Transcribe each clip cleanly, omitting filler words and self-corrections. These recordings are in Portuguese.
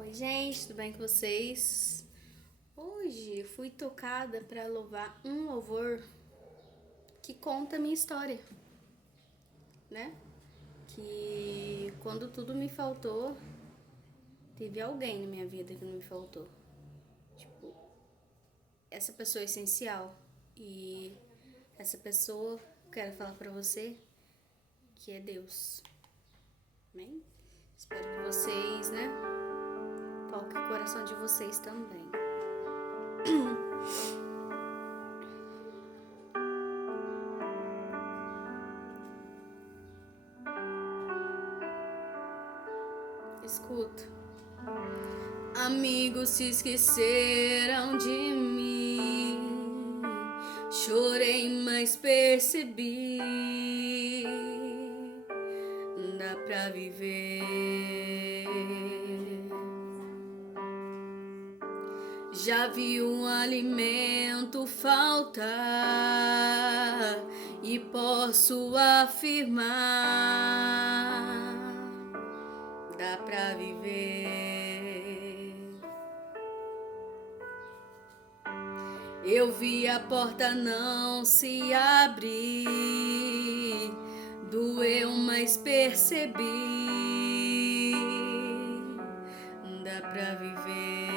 Oi, gente, tudo bem com vocês? Hoje fui tocada para louvar um louvor que conta a minha história, né? Que quando tudo me faltou, teve alguém na minha vida que não me faltou. Tipo, essa pessoa é essencial. E essa pessoa, quero falar para você que é Deus. Amém? Espero que vocês, né? Toque o coração de vocês também. Escuta. Amigos se esqueceram de mim. Chorei, mas percebi. Dá pra viver. Já vi um alimento faltar e posso afirmar, dá pra viver. Eu vi a porta não se abrir, doeu, mas percebi, dá pra viver.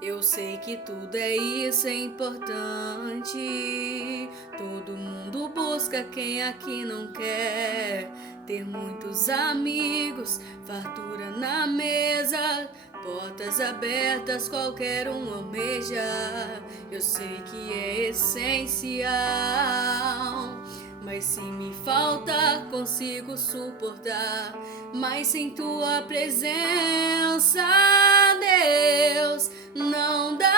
Eu sei que tudo isso é importante. Todo mundo busca, quem aqui não quer ter muitos amigos, fartura na mesa, portas abertas, qualquer um almeja. Eu sei que é essencial, mas se me falta, consigo suportar. Mas sem tua presença, Deus, não dá.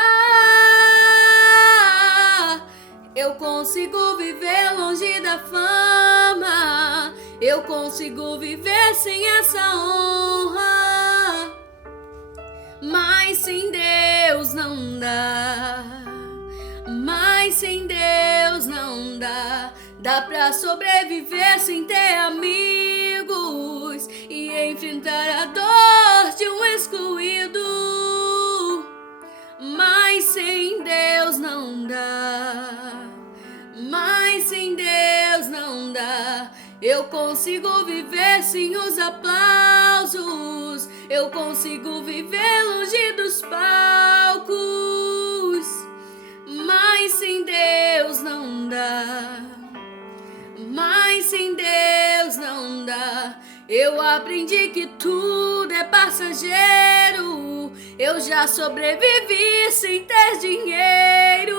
Eu consigo viver longe da fama, eu consigo viver sem essa honra, mas sem Deus não dá. Mas sem Deus não dá. Dá pra sobreviver sem ter amigos e enfrentar a dor de um excluído, mas sem Deus não dá. Mas sem Deus não dá. Eu consigo viver sem os aplausos, eu consigo viver longe dos palcos, mas sem Deus não dá. Mas sem Deus não dá. Eu aprendi que tudo é passageiro. Eu já sobrevivi sem ter dinheiro,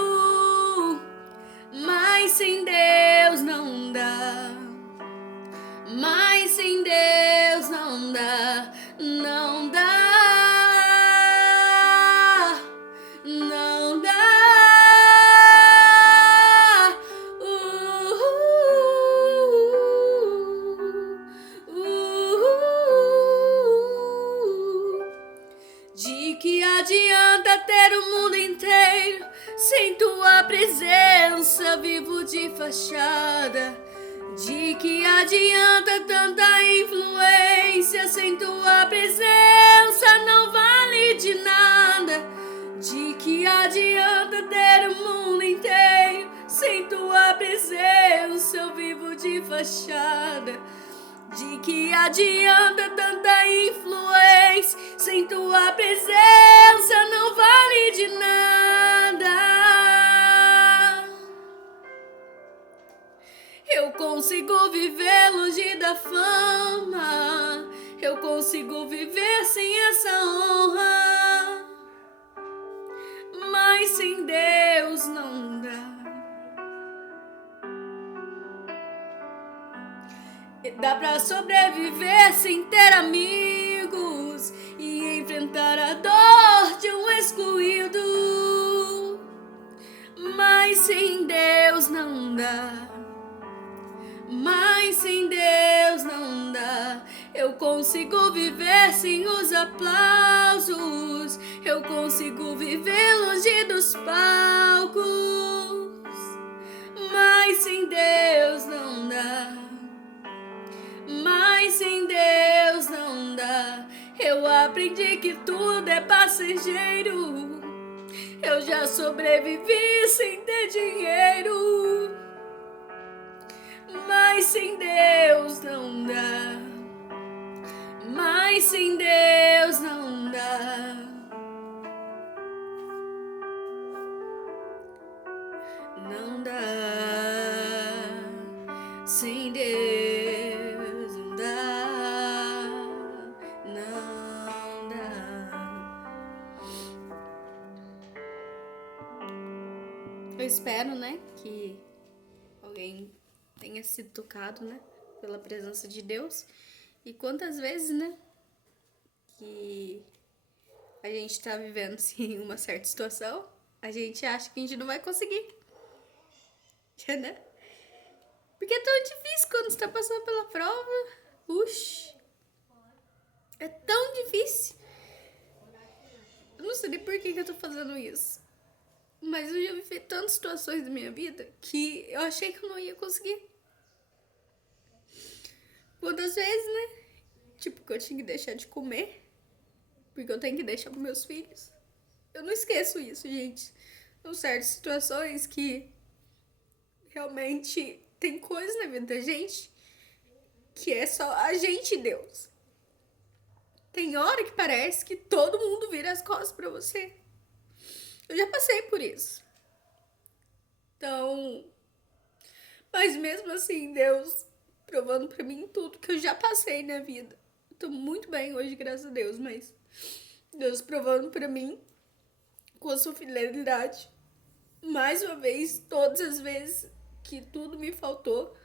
mas sem Deus não dá. Mas sem Deus não dá. Não dá. Não dá. De que adianta ter o mundo inteiro sem tua presença, vivo de fachada? De que adianta tanta influência sem tua presença, não vale de nada? De que adianta ter o mundo inteiro sem tua presença, eu vivo de fachada? De que adianta tanta influência sem tua presença, não vale de nada? Eu consigo viver longe da fama, eu consigo viver sem essa honra, mas sem Deus não dá. Dá pra sobreviver sem ter amigos e enfrentar a dor de um excluído, mas sem Deus não dá. Mas sem Deus não dá. Eu consigo viver sem os aplausos, eu consigo viver longe dos palcos, mas sem Deus não dá. Mas sem Deus não dá. aprendi que tudo é passageiro. Eu já sobrevivi sem ter dinheiro, mas sem Deus não dá. Mas sem Deus não dá. Não dá. Sem Deus não dá. Não dá. Eu espero, né, que alguém tenha sido tocado, né, pela presença de Deus. E quantas vezes, né, que a gente tá vivendo, assim, uma certa situação, a gente acha que a gente não vai conseguir, né? Porque é tão difícil quando você tá passando pela prova. Uxi, é tão difícil. Eu não sei nem por que eu tô fazendo isso. Mas eu já vivi tantas situações da minha vida que eu achei que eu não ia conseguir. Quantas vezes, né? Tipo, que eu tinha que deixar de comer porque eu tenho que deixar pros meus filhos. Eu não esqueço isso, gente. São certas situações que realmente tem coisas na vida da gente que é só a gente e Deus. Tem hora que parece que todo mundo vira as costas pra você. Eu já passei por isso. Então, mas mesmo assim, Deus provando pra mim tudo que eu já passei na vida. Eu tô muito bem hoje, graças a Deus, mas Deus provando pra mim com a sua fidelidade. Mais uma vez, todas as vezes que tudo me faltou,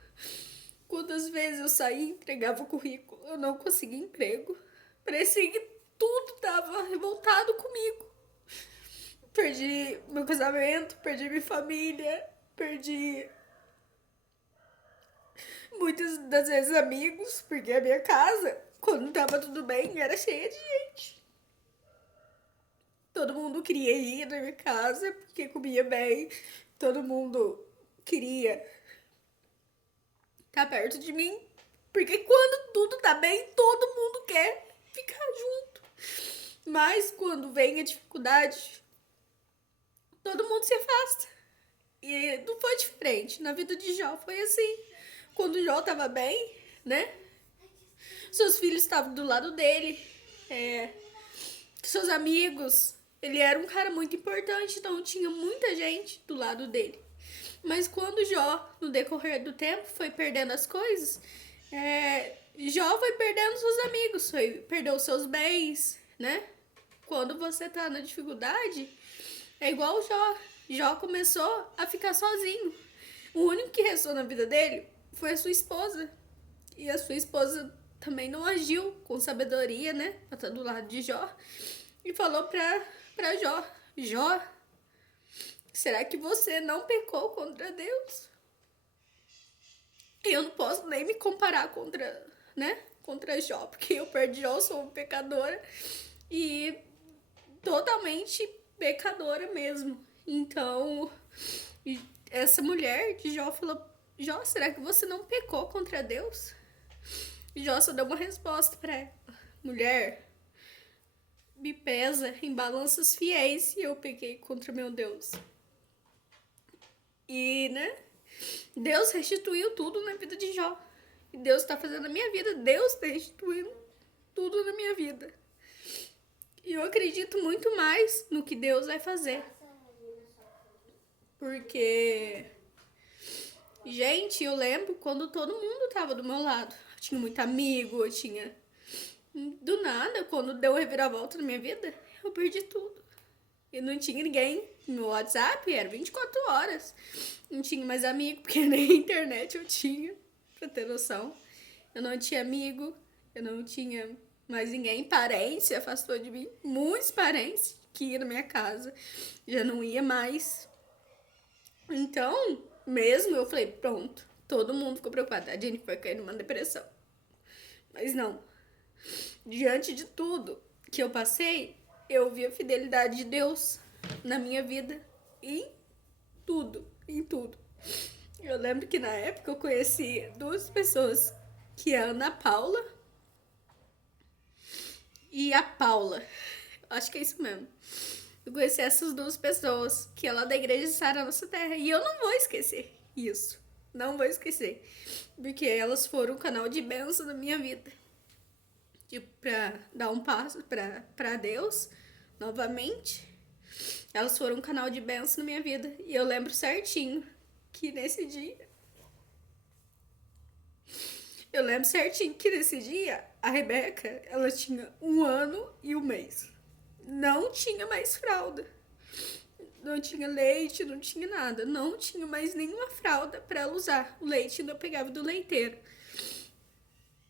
quantas vezes eu saí e entregava o currículo, eu não conseguia emprego. Parecia que tudo tava revoltado comigo. Perdi meu casamento, perdi minha família, perdi muitas das vezes amigos, porque a minha casa, quando tava tudo bem, era cheia de gente. Todo mundo queria ir na minha casa porque comia bem, todo mundo queria estar perto de mim, porque quando tudo tá bem, todo mundo quer ficar junto. Mas quando vem a dificuldade, todo mundo se afasta. E não foi diferente. Na vida de Jó foi assim. Quando Jó tava bem, né? Seus filhos estavam do lado dele. Seus amigos. Ele era um cara muito importante, então tinha muita gente do lado dele. Mas quando Jó, no decorrer do tempo, foi perdendo as coisas, Jó foi perdendo seus amigos, perdeu seus bens, né? Quando você tá na dificuldade, é igual o Jó. Jó começou a ficar sozinho. O único que restou na vida dele foi a sua esposa. E a sua esposa também não agiu com sabedoria, né? Pra estar do lado de Jó. E falou pra Jó: Jó, será que você não pecou contra Deus? Eu não posso nem me comparar contra Jó, porque eu perdi Jó, sou uma pecadora. E totalmente pecadora mesmo. Então, essa mulher de Jó falou: Jó, será que você não pecou contra Deus? E Jó só deu uma resposta pra ela: mulher, me pesa em balanças fiéis e eu pequei contra meu Deus. E, né, Deus restituiu tudo na vida de Jó. E Deus tá fazendo na minha vida. Deus tá restituindo tudo na minha vida. E eu acredito muito mais no que Deus vai fazer. Porque, gente, eu lembro quando todo mundo tava do meu lado. Eu tinha muito amigo, eu tinha... Do nada, quando deu a reviravolta na minha vida, eu perdi tudo. E não tinha ninguém no WhatsApp, era 24 horas. Não tinha mais amigo, porque nem internet eu tinha, pra ter noção. Eu não tinha amigo, eu não tinha mais ninguém. Parente se afastou de mim. Muitos parentes que iam na minha casa já não ia mais. Então, mesmo eu falei, pronto, todo mundo ficou preocupado. A Jennifer caiu numa depressão. Mas não. Diante de tudo que eu passei, eu vi a fidelidade de Deus na minha vida em tudo, em tudo. Eu lembro que na época eu conheci duas pessoas, que é a Ana Paula e a Paula. Acho que é isso mesmo. Eu conheci essas duas pessoas, que é lá da igreja de Sara Nossa Terra. E eu não vou esquecer isso. Não vou esquecer. Porque elas foram um canal de bênção na minha vida. Tipo, pra dar um passo pra Deus, novamente. Elas foram um canal de bênção na minha vida. E eu lembro certinho que nesse dia... Eu lembro certinho que nesse dia, a Rebeca, ela tinha 1 ano e 1 mês. Não tinha mais fralda. Não tinha leite, não tinha nada. Não tinha mais nenhuma fralda pra ela usar. O leite ainda pegava do leiteiro.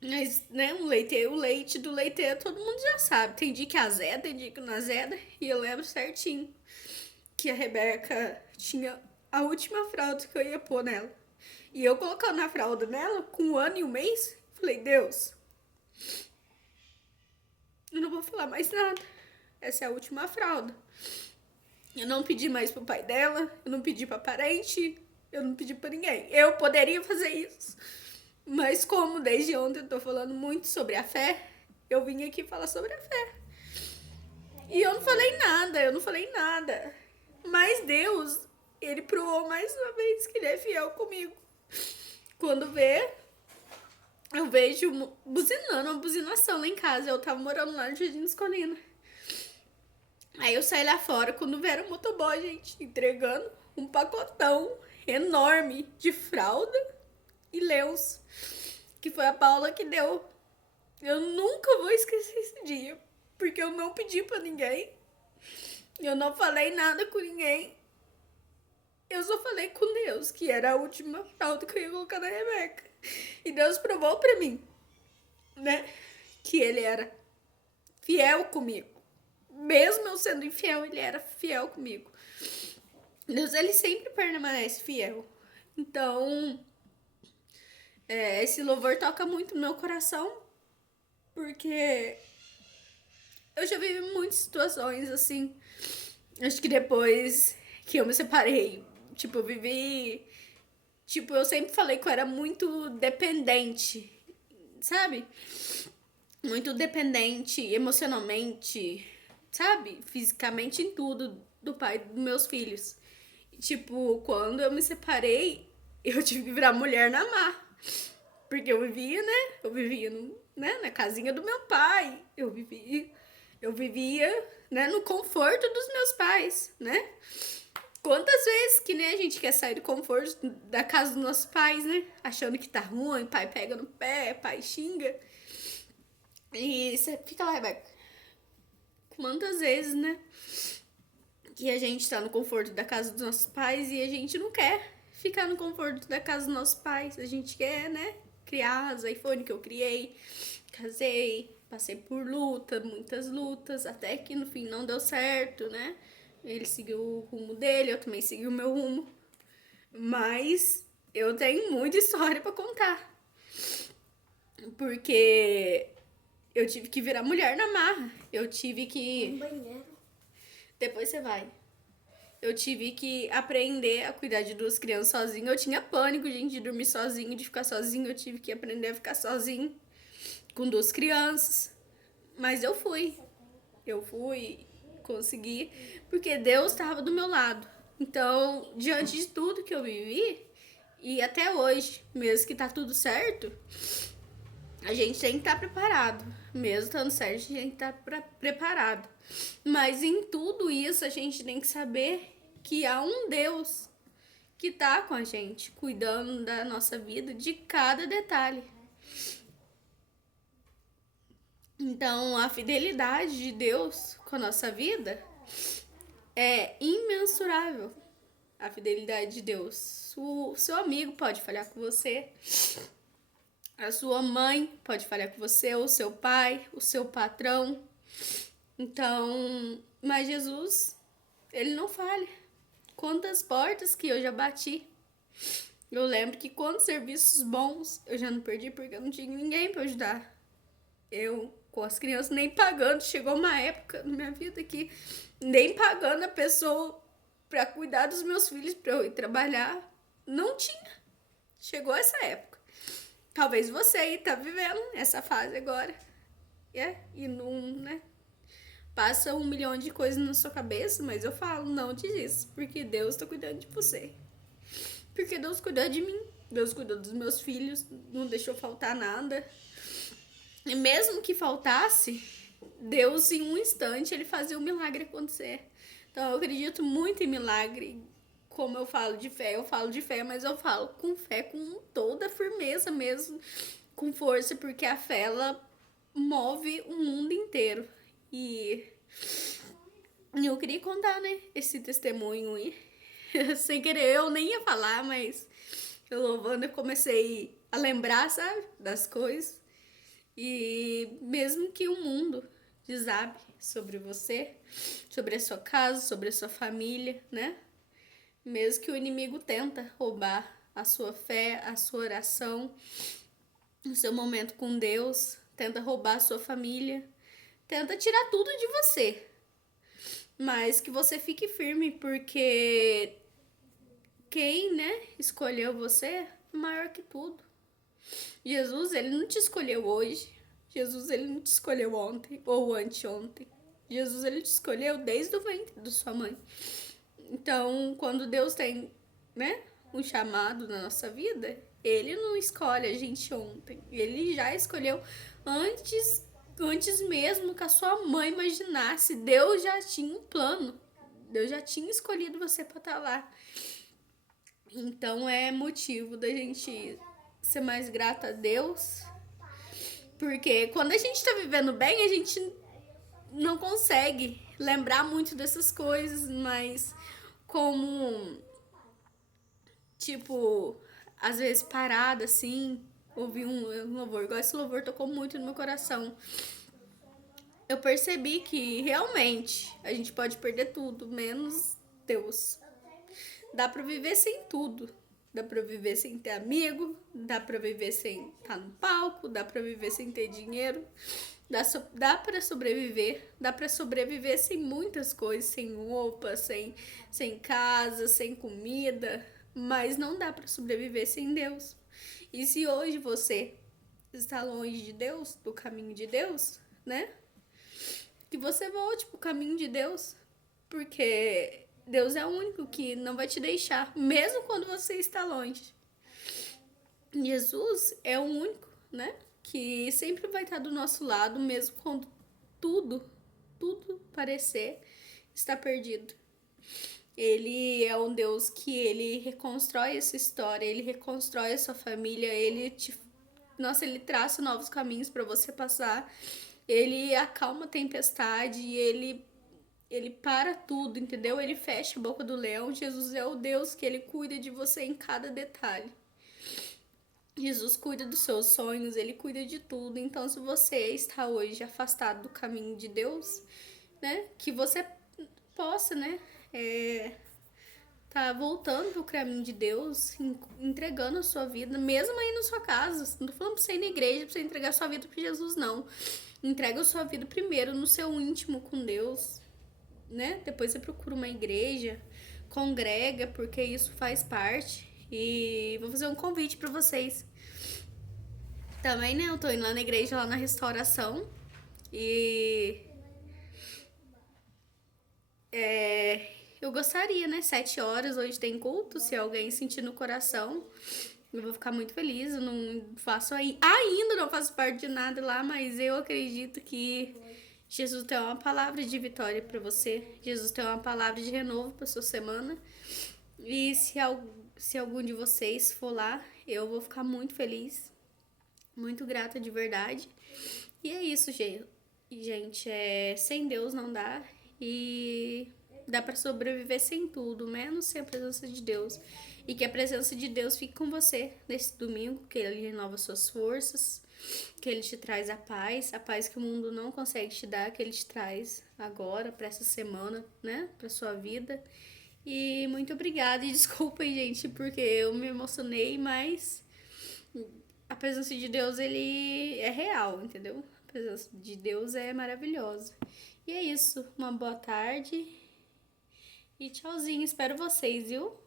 Mas, né, o leite do leiteiro todo mundo já sabe. Tem dia que azeda, tem dia que não azeda. E eu lembro certinho que a Rebeca tinha a última fralda que eu ia pôr nela. E eu colocando a fralda nela, com 1 ano e 1 mês, falei, Deus, eu não vou falar mais nada. Essa é a última fralda. Eu não pedi mais pro pai dela, eu não pedi pra parente, eu não pedi pra ninguém. Eu poderia fazer isso. Mas como desde ontem eu tô falando muito sobre a fé, eu vim aqui falar sobre a fé. E eu não falei nada. Mas Deus, ele provou mais uma vez que ele é fiel comigo. Quando eu vejo buzinando, uma buzinação lá em casa. Eu tava morando lá no Jardim das Colinas. Aí eu saí lá fora, quando vieram o motoboy, gente, entregando um pacotão enorme de fralda e lenço, que foi a Paula que deu. Eu nunca vou esquecer esse dia, porque eu não pedi pra ninguém, eu não falei nada com ninguém, eu só falei com Deus, que era a última fralda que eu ia colocar na Rebeca. E Deus provou pra mim, né, que ele era fiel comigo. Mesmo eu sendo infiel, ele era fiel comigo. Deus, ele sempre permanece fiel. Então, esse louvor toca muito no meu coração, porque eu já vivi muitas situações assim. Acho que depois que eu me separei, tipo, eu vivi. Tipo, eu sempre falei que eu era muito dependente, sabe? Muito dependente emocionalmente, sabe? Fisicamente, em tudo do pai dos meus filhos. Tipo, quando eu me separei, eu tive que virar mulher na mar. Porque eu vivia, né? Eu vivia na casinha do meu pai. Eu vivia, né, no conforto dos meus pais, né? Quantas vezes que nem a gente quer sair do conforto da casa dos nossos pais, né? Achando que tá ruim, pai pega no pé, pai xinga. E você fica lá, Rebeca. Quantas vezes, né? Que a gente tá no conforto da casa dos nossos pais e a gente não quer ficar no conforto da casa dos nossos pais. A gente quer, né? Criar as iPhone que eu criei, casei, passei por muitas lutas, até que no fim não deu certo, né? Ele seguiu o rumo dele, eu também segui o meu rumo. Mas eu tenho muita história pra contar. Porque eu tive que virar mulher na marra. Eu tive que... banheiro. Depois você vai. Eu tive que aprender a cuidar de 2 crianças sozinha. Eu tinha pânico, gente, de dormir sozinho, de ficar sozinho. Eu tive que aprender a ficar sozinho com 2 crianças. Mas eu fui, consegui, porque Deus estava do meu lado. Então, diante de tudo que eu vivi, e até hoje, mesmo que tá tudo certo, a gente tem que estar preparado. Mesmo estando certo, a gente tem que estar preparado. Mas em tudo isso, a gente tem que saber que há um Deus que tá com a gente, cuidando da nossa vida, de cada detalhe. Então, a fidelidade de Deus com a nossa vida é imensurável. A fidelidade de Deus. O seu amigo pode falhar com você. A sua mãe pode falhar com você, o seu pai, o seu patrão. Então, mas Jesus, ele não falha. Quantas portas que eu já bati. Eu lembro que quantos serviços bons eu já não perdi porque eu não tinha ninguém para ajudar. Eu, com as crianças, nem pagando. Chegou uma época na minha vida que nem pagando a pessoa para cuidar dos meus filhos, para eu ir trabalhar, não tinha. Chegou essa época. Talvez você aí tá vivendo essa fase agora. e não, né? Passa 1 milhão de coisas na sua cabeça, mas eu falo, não desista, porque Deus tá cuidando de você. Porque Deus cuidou de mim, Deus cuidou dos meus filhos, não deixou faltar nada. E mesmo que faltasse, Deus em um instante ele fazia o milagre acontecer. Então eu acredito muito em milagre. Como eu falo de fé, mas eu falo com fé, com toda a firmeza mesmo, com força, porque a fé ela move o mundo inteiro. E eu queria contar, né, esse testemunho aí. Sem querer, eu nem ia falar, mas eu louvando, eu comecei a lembrar, sabe, das coisas. E mesmo que o mundo desabe sobre você, sobre a sua casa, sobre a sua família, né? Mesmo que o inimigo tenta roubar a sua fé, a sua oração, o seu momento com Deus, tenta roubar a sua família, tenta tirar tudo de você. Mas que você fique firme, porque quem, né, escolheu você é maior que tudo. Jesus, ele não te escolheu hoje. Jesus, ele não te escolheu ontem ou anteontem. Jesus, ele te escolheu desde o ventre da sua mãe. Então, quando Deus tem, né, um chamado na nossa vida, ele não escolhe a gente ontem. Ele já escolheu antes mesmo que a sua mãe imaginasse. Deus já tinha um plano. Deus já tinha escolhido você para estar lá. Então é motivo da gente ser mais grata a Deus. Porque quando a gente tá vivendo bem, a gente não consegue lembrar muito dessas coisas, mas como, tipo, às vezes parada assim, ouvir um louvor, igual esse louvor tocou muito no meu coração. Eu percebi que realmente a gente pode perder tudo, menos Deus. Dá pra viver sem tudo. Dá pra viver sem ter amigo, dá pra viver sem estar no palco, dá pra viver sem ter dinheiro, dá pra sobreviver, dá pra sobreviver sem muitas coisas, sem roupa, sem casa, sem comida, mas não dá pra sobreviver sem Deus. E se hoje você está longe de Deus, do caminho de Deus, né? Que você volte pro caminho de Deus, porque Deus é o único que não vai te deixar, mesmo quando você está longe. Jesus é o único, né? Que sempre vai estar do nosso lado, mesmo quando tudo parecer estar perdido. Ele é um Deus que ele reconstrói essa história, ele reconstrói a sua família, ele traça novos caminhos para você passar. Ele acalma a tempestade, ele para tudo, entendeu? Ele fecha a boca do leão. Jesus é o Deus que ele cuida de você em cada detalhe. Jesus cuida dos seus sonhos, ele cuida de tudo. Então, se você está hoje afastado do caminho de Deus, né, que você possa, né, tá voltando pro caminho de Deus, entregando a sua vida, mesmo aí na sua casa. Não tô falando pra você ir na igreja, pra você entregar a sua vida pra Jesus, não. Entrega a sua vida primeiro no seu íntimo com Deus, né? Depois você procura uma igreja, congrega, porque isso faz parte. E vou fazer um convite pra vocês. Também, né? Eu tô indo lá na igreja, lá na restauração. E eu gostaria, né? 7 horas, hoje tem culto. Se alguém sentir no coração, eu vou ficar muito feliz. Eu não faço ainda não faço parte de nada lá, mas eu acredito que Jesus tem uma palavra de vitória para você. Jesus tem uma palavra de renovo para sua semana. E se algum de vocês for lá, eu vou ficar muito feliz, muito grata de verdade. E é isso, gente. Sem Deus não dá. E dá para sobreviver sem tudo, menos sem a presença de Deus. E que a presença de Deus fique com você nesse domingo, que Ele renova suas forças, que Ele te traz a paz que o mundo não consegue te dar, que Ele te traz agora, para essa semana, né, para sua vida. E muito obrigada, e desculpa aí, gente, porque eu me emocionei, mas a presença de Deus, ele é real, entendeu? A presença de Deus é maravilhosa. E é isso, uma boa tarde e tchauzinho, espero vocês, viu?